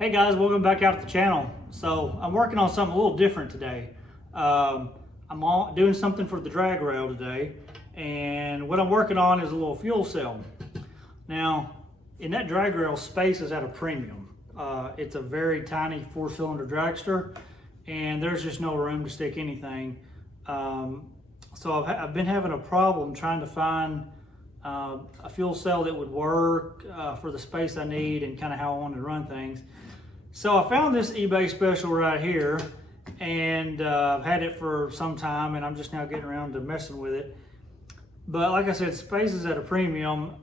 Hey guys, welcome back out to the channel. So I'm working on something a little different today. I'm doing something for the drag rail today, and what I'm working on is a little fuel cell. Now, in that drag rail, space is at a premium. It's a very tiny 4-cylinder dragster, and there's just no room to stick anything. So I've been having a problem trying to find a fuel cell that would work for the space I need and kind of how I want to run things. So I found this eBay special right here, and I've had it for some time, and I'm just now getting around to messing with it. But like I said, space is at a premium.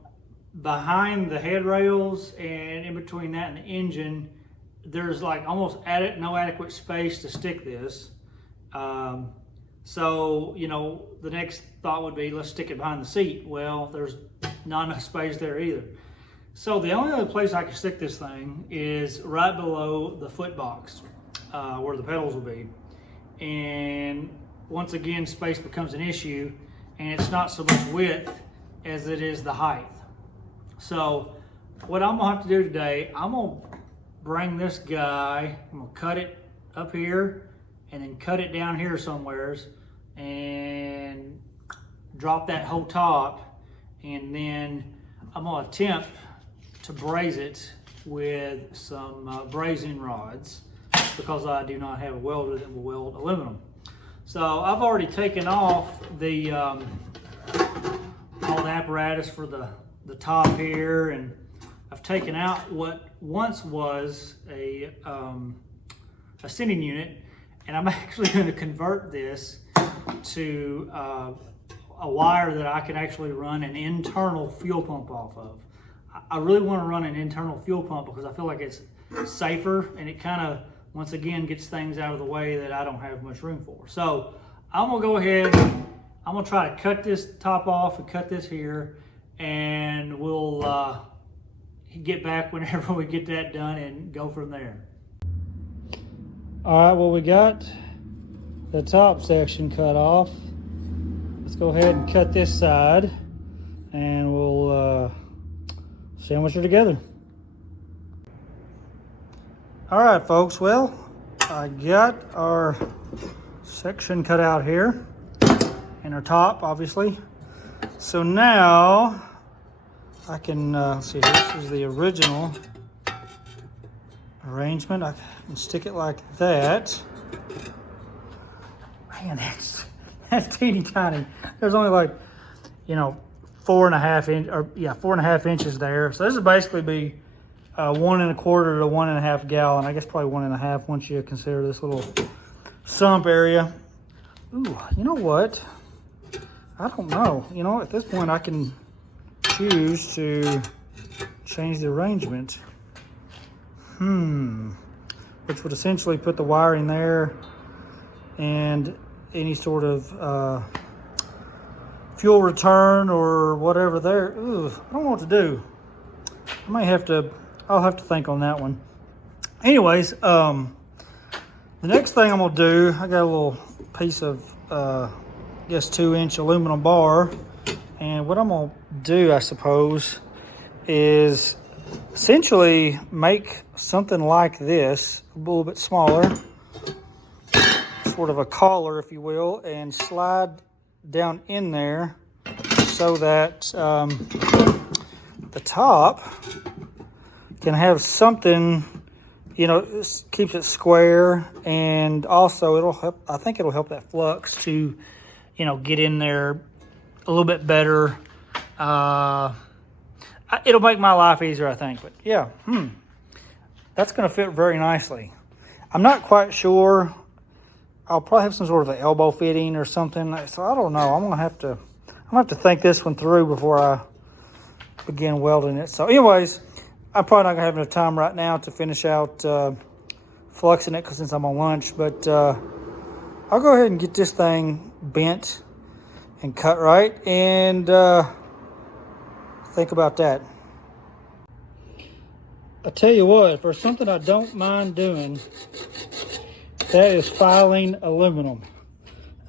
Behind the head rails and in between that and the engine, there's like almost no adequate space to stick this. So, you know, the next thought would be, let's stick it behind the seat. Well, there's not enough space there either. So the only other place I can stick this thing is right below the foot box, where the pedals will be. And once again, space becomes an issue, and it's not so much width as it is the height. So what I'm gonna have to do today, I'm gonna bring this guy, I'm gonna cut it up here and then cut it down here somewheres and drop that whole top, and then I'm gonna attempt to braze it with some brazing rods, because I do not have a welder that will weld aluminum. So I've already taken off the all the apparatus for the top here, and I've taken out what once was a sending unit, and I'm actually going to convert this to a wire that I can actually run an internal fuel pump off of. I really want to run an internal fuel pump because I feel like it's safer, and it kind of, once again, gets things out of the way that I don't have much room for. So I'm gonna go ahead, I'm gonna try to cut this top off and cut this here, and we'll get back whenever we get that done and go from there. All right, well, we got the top section cut off. Let's go ahead and cut this side, and we'll sandwich her together. All right, folks, well, I got our section cut out here, and our top, obviously. So now I can, let's see, this is the original arrangement. I can stick it like that. Man, that's teeny tiny. There's only like, you know, 4.5 inches there. So this would basically be 1 1/4 to 1.5 gallon. I guess probably 1.5 once you consider this little sump area. Ooh, you know what? I don't know. You know, at this point I can choose to change the arrangement. Which would essentially put the wiring there and any sort of fuel return or whatever there. Ooh, I don't know what to do. I'll have to think on that one. Anyways, the next thing I'm gonna do, I got a little piece of, I guess 2-inch aluminum bar. And what I'm gonna do, I suppose, is essentially make something like this, a little bit smaller, sort of a collar, if you will, and slide down in there so that the top can have something, you know, keeps it square, and also it'll help, I think it'll help that flux to, you know, get in there a little bit better. It'll make my life easier, I think. But yeah, that's going to fit very nicely. I'm not quite sure. I'll probably have some sort of an elbow fitting or something. So I don't know. I'm gonna have to think this one through before I begin welding it. So anyways, I'm probably not gonna have enough time right now to finish out fluxing it, since I'm on lunch. But I'll go ahead and get this thing bent and cut right, and think about that. I tell you what, for something I don't mind doing, that is filing aluminum.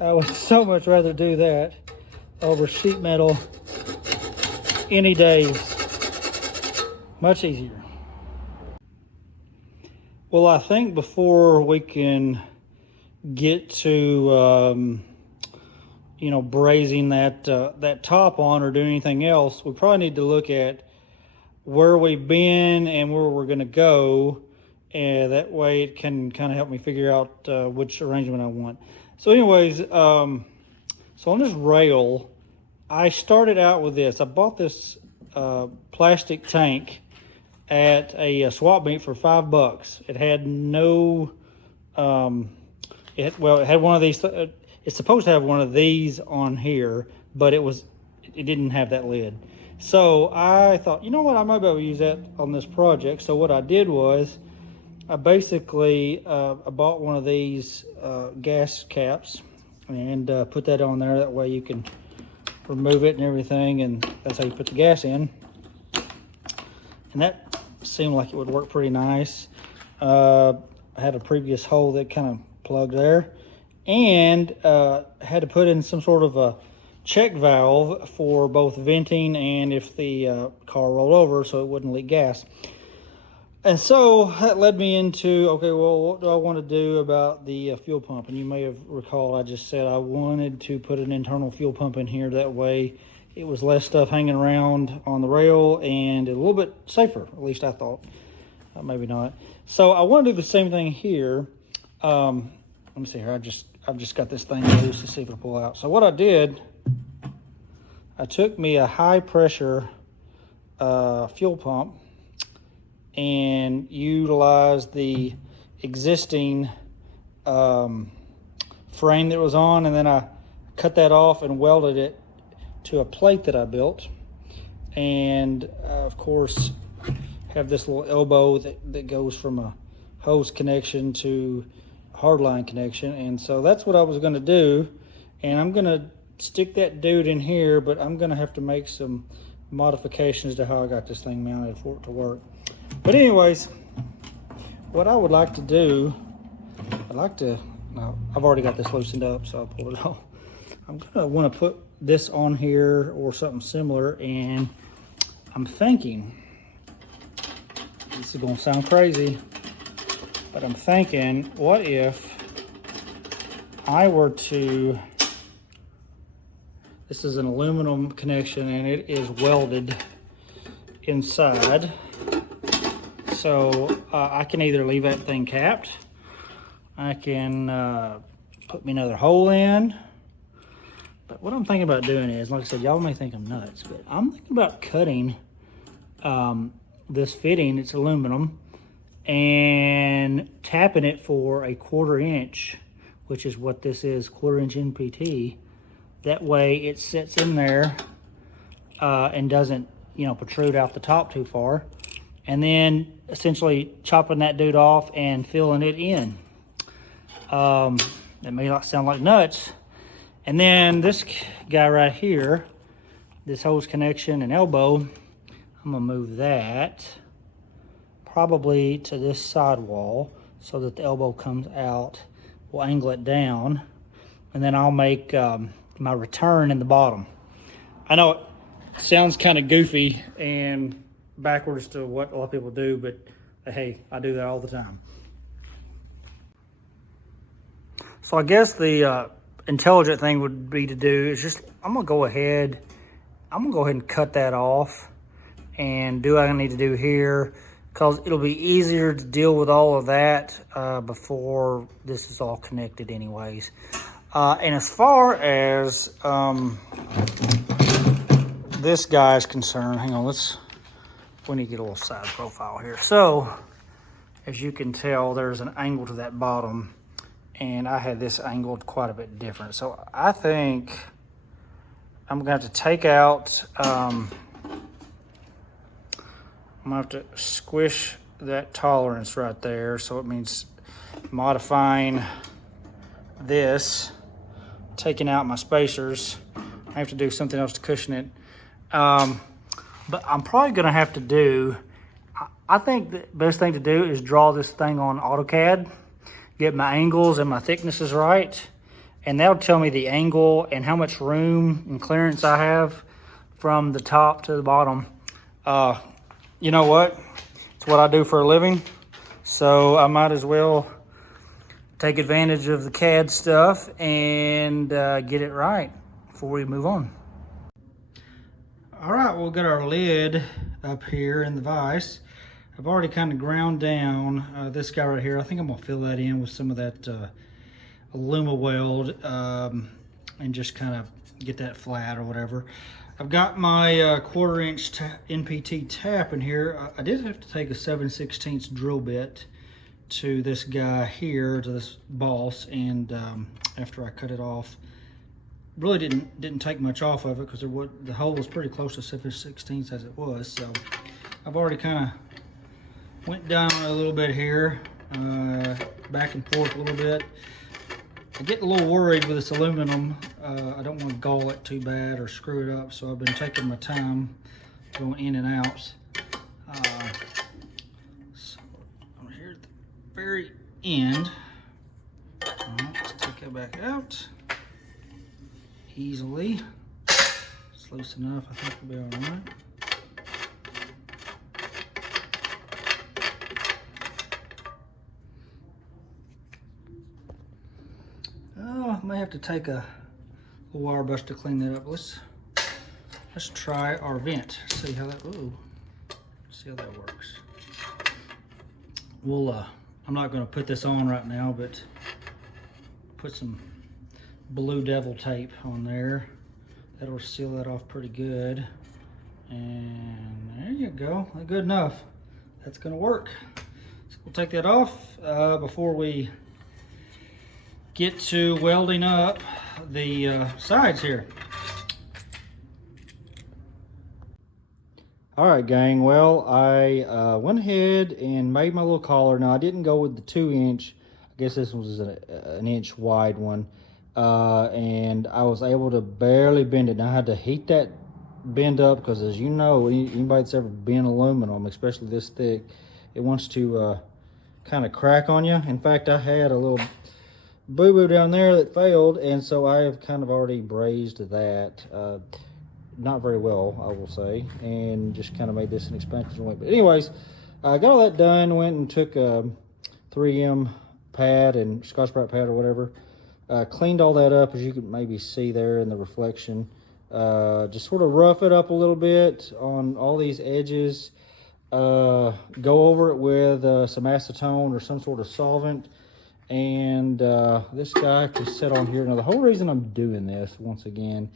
I would so much rather do that over sheet metal any days. Much easier. Well, I think before we can get to brazing that top on or doing anything else, we probably need to look at where we've been and where we're going to go, and that way it can kind of help me figure out which arrangement I want. So anyways, so on this rail, I started out with this. I bought this plastic tank at a swap meet for $5. It had no, it had one of these. It's supposed to have one of these on here, but it didn't have that lid. So I thought, you know what, I might be able to use that on this project. So what I did was, I basically I bought one of these gas caps and put that on there. That way you can remove it and everything, and that's how you put the gas in. And that seemed like it would work pretty nice. I had a previous hole that kind of plugged there, and had to put in some sort of a check valve for both venting and if the car rolled over so it wouldn't leak gas. And so that led me into, okay, well, what do I want to do about the fuel pump? And you may have recalled I just said I wanted to put an internal fuel pump in here. That way it was less stuff hanging around on the rail and a little bit safer, at least I thought. Maybe not. So I want to do the same thing here. Let me see here. I've just got this thing loose to see if it'll pull out. So what I did, I took me a high pressure fuel pump and utilized the existing frame that was on, and then I cut that off and welded it to a plate that I built. And of course have this little elbow that goes from a hose connection to hardline connection. And so that's what I was going to do, and I'm going to stick that dude in here, but I'm going to have to make some modifications to how I got this thing mounted for it to work. But anyways, what I would like to do, I've already got this loosened up, so I'll pull it off. I'm gonna want to put this on here or something similar, and I'm thinking, this is gonna sound crazy, but I'm thinking, what if I were to, this is an aluminum connection and it is welded inside. So I can either leave that thing capped, I can put me another hole in, but what I'm thinking about doing is, like I said, y'all may think I'm nuts, but I'm thinking about cutting this fitting, it's aluminum, and tapping it for a 1/4 inch, which is what this is, 1/4 inch NPT. That way it sits in there and doesn't, protrude out the top too far. And then essentially chopping that dude off and filling it in. That may not sound like nuts. And then this guy right here, this hose connection and elbow, I'm gonna move that probably to this side wall so that the elbow comes out. We'll angle it down, and then I'll make my return in the bottom. I know it sounds kind of goofy and backwards to what a lot of people do, but hey, I do that all the time. So I guess the intelligent thing would be to do is just, I'm gonna go ahead and cut that off and do what I need to do here, because it'll be easier to deal with all of that before this is all connected anyways. And as far as this guy is concerned, hang on, we need to get a little side profile here. So, as you can tell, there's an angle to that bottom, and I had this angled quite a bit different. So I think I'm gonna have to take out, I'm gonna have to squish that tolerance right there. So it means modifying this, taking out my spacers. I have to do something else to cushion it. But I'm probably gonna have to do, I think the best thing to do is draw this thing on AutoCAD, get my angles and my thicknesses right, and that'll tell me the angle and how much room and clearance I have from the top to the bottom. You know what? It's what I do for a living, So I might as well take advantage of the CAD stuff and get it right before we move on. All right, we'll get our lid up here in the vise. I've already kind of ground down this guy right here. I think I'm gonna fill that in with some of that Alumiweld and just kind of get that flat or whatever. I've got my 1/4 inch NPT tap in here. I did have to take a 7/16 drill bit to this guy here, to this boss, and after I cut it off, really didn't take much off of it because the hole was pretty close to 7/16 as it was. So I've already kind of went down a little bit here, back and forth a little bit. I get a little worried with this aluminum. I don't want to gall it too bad or screw it up, so I've been taking my time going in and out. So I'm here at the very end. Let's take that back out easily. It's loose enough, I think we'll be all right. Oh, I may have to take a wire brush to clean that up. Let's try our vent. See how that. Ooh, see how that works. We'll. I'm not going to put this on right now, but put some Blue Devil tape on there. That'll seal that off pretty good. And there you go. Good enough. That's going to work. So we'll take that off before we get to welding up the sides here. All right, gang, well, I went ahead and made my little collar. Now, I didn't go with the 2 inch. I guess this was an inch wide one. And I was able to barely bend it. Now, I had to heat that bend up because, as you know, anybody that's ever bent aluminum, especially this thick, it wants to kind of crack on you. In fact, I had a little boo-boo down there that failed, and so I have kind of already brazed that. Not very well, I will say, and just kind of made this an expansion joint. But anyways, I got all that done, went and took a 3M pad and Scotch-Brite pad or whatever, cleaned all that up, as you can maybe see there in the reflection. Just sort of rough it up a little bit on all these edges. Go over it with some acetone or some sort of solvent. And this guy can sit on here. Now, the whole reason I'm doing this, once again,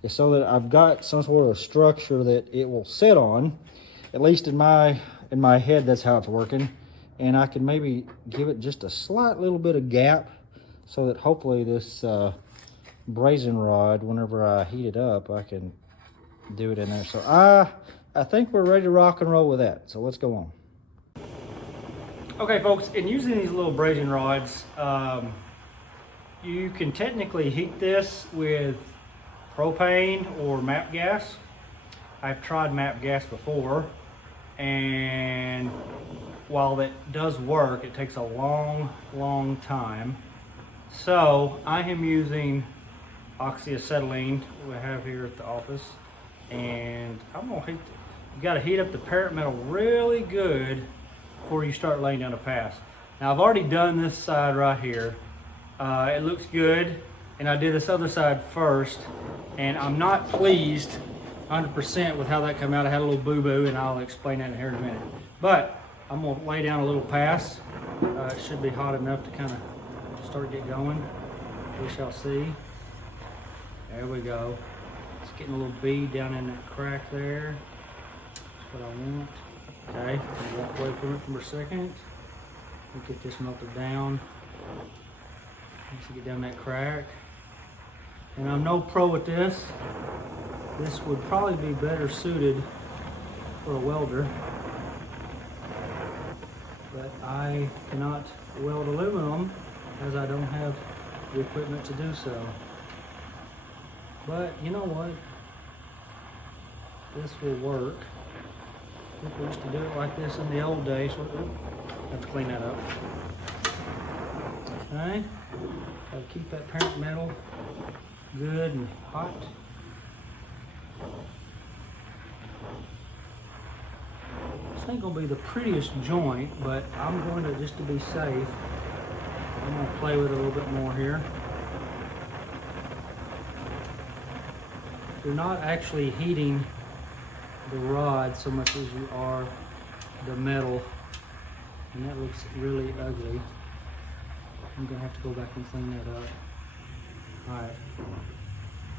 is so that I've got some sort of structure that it will sit on. At least in my head, that's how it's working. And I can maybe give it just a slight little bit of gap so that hopefully this brazen rod, whenever I heat it up, I can do it in there. So I think we're ready to rock and roll with that. So let's go on. Okay, folks, in using these little brazen rods, you can technically heat this with propane or MAP gas. I've tried MAP gas before, and while that does work, it takes a long time. So I am using oxyacetylene we have here at the office, and I'm gonna heat. You got to heat up the parent metal really good before you start laying down a pass. Now, I've already done this side right here. It looks good, and I did this other side first, and I'm not pleased 100% with how that came out. I had a little boo-boo, and I'll explain that here in a minute. But I'm gonna lay down a little pass. It should be hot enough to kind of start get going. We shall see. There we go. It's getting a little bead down in that crack there. That's what I want. Okay, walk away from it for a second. We'll get this melted down. Once you get down that crack. And I'm no pro at this. This would probably be better suited for a welder. But I cannot weld aluminum as I don't have the equipment to do so. But you know what? This will work. People used to do it like this in the old days. Have to clean that up. Okay. Gotta keep that parent metal good and hot. ain't gonna be the prettiest joint, but I'm going to, just to be safe, I'm gonna play with it a little bit more here. You're not actually heating the rod so much as you are the metal, and that looks really ugly. I'm gonna have to go back and clean that up. All right.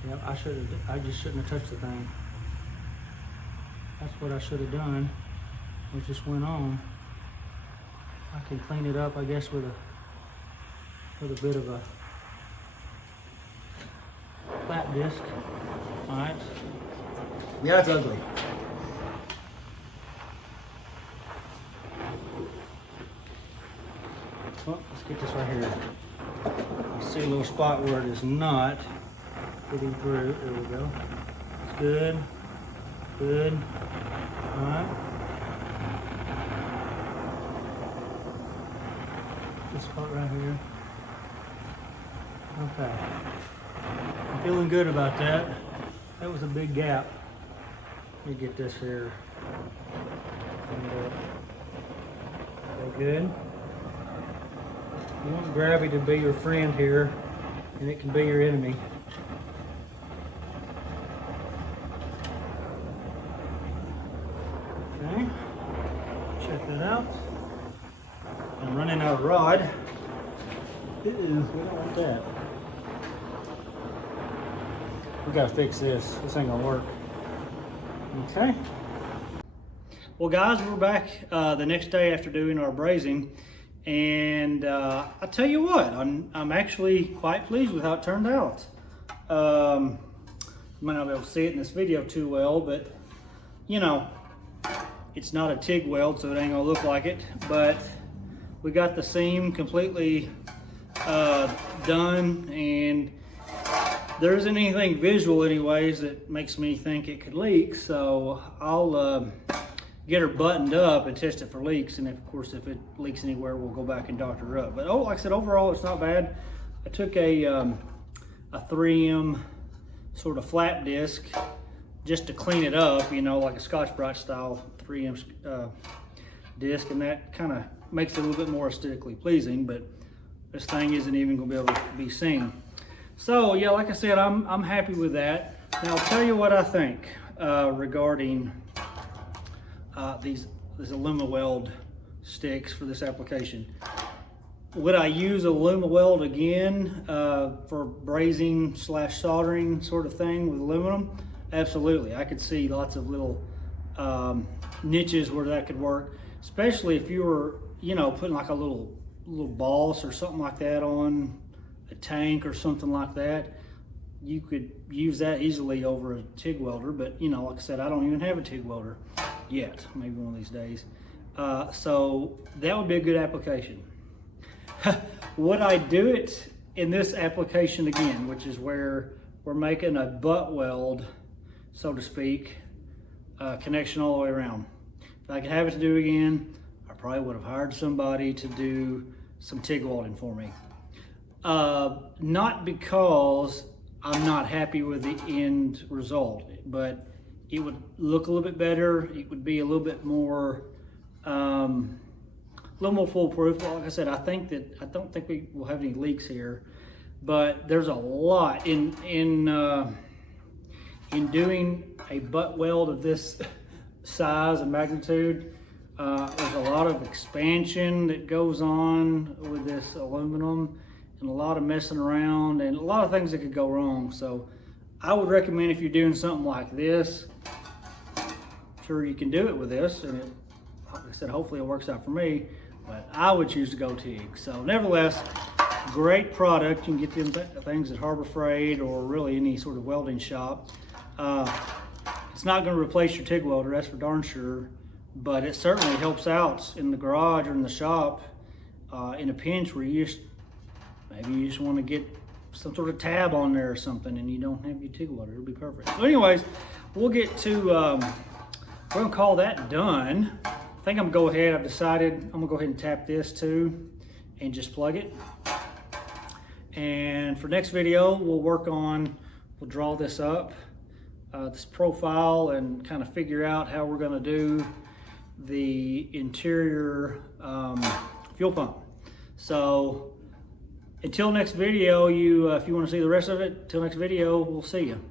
Yep, I just shouldn't have touched the thing. That's what I should have done. It just went on. I can clean it up, I guess, with a bit of a flat disc. All right. Yeah, it's ugly. Well, let's get this right here. You see a little spot where it is not getting through. There we go. It's good. Good. All right. This spot right here. Okay. I'm feeling good about that. That was a big gap. Let me get this here. Okay, good. You want gravity to be your friend here, and it can be your enemy. Okay, check that out. I'm running out of rod. We don't want that. We gotta fix this. This ain't gonna work. Okay. Well, guys, we're back the next day after doing our brazing. And I tell you what, I'm actually quite pleased with how it turned out. You might not be able to see it in this video too well, but you know, it's not a TIG weld, so it ain't gonna look like it. But we got the seam completely done, and there isn't anything visual anyways that makes me think it could leak. So I'll get her buttoned up and test it for leaks, and of course if it leaks anywhere we'll go back and doctor her up. But like I said, overall it's not bad. I took a 3M sort of flap disc just to clean it up, you know, like a Scotch-Brite style 3M disc, and that kind of makes it a little bit more aesthetically pleasing, but this thing isn't even going to be able to be seen. So yeah, like I said, I'm happy with that. Now I'll tell you what I think regarding these Alumiweld sticks for this application. Would I use Alumiweld again for brazing / soldering sort of thing with aluminum? Absolutely. I could see lots of little niches where that could work, especially if you were, you know, putting like a little boss or something like that on a tank or something like that. You could use that easily over a TIG welder, but you know, like I said, I don't even have a TIG welder yet, maybe one of these days. So that would be a good application. Would I do it in this application again, which is where we're making a butt weld, so to speak, connection all the way around? If I could have it to do again, I probably would have hired somebody to do some TIG welding for me. Not because I'm not happy with the end result, but it would look a little bit better. It would be a little bit more, foolproof. Like I said, I don't think we will have any leaks here, but there's a lot in doing a butt weld of this size and magnitude. There's a lot of expansion that goes on with this aluminum, and a lot of messing around, and a lot of things that could go wrong. So I would recommend, if you're doing something like this, sure you can do it with this, and like I said, hopefully it works out for me, but I would choose to go TIG. So nevertheless, great product. You can get them things at Harbor Freight or really any sort of welding shop. It's not going to replace your TIG welder, that's for darn sure, but it certainly helps out in the garage or in the shop in a pinch where maybe you just want to get some sort of tab on there or something and you don't have your TIG welder. It'll be perfect. So anyways, we'll get to, we're gonna call that done. I think I'm gonna go ahead, I've decided I'm gonna go ahead and tap this too and just plug it. And for next video, we'll draw this up, this profile, and kind of figure out how we're gonna do the interior fuel pump. So until next video, if you want to see the rest of it, till next video, we'll see you.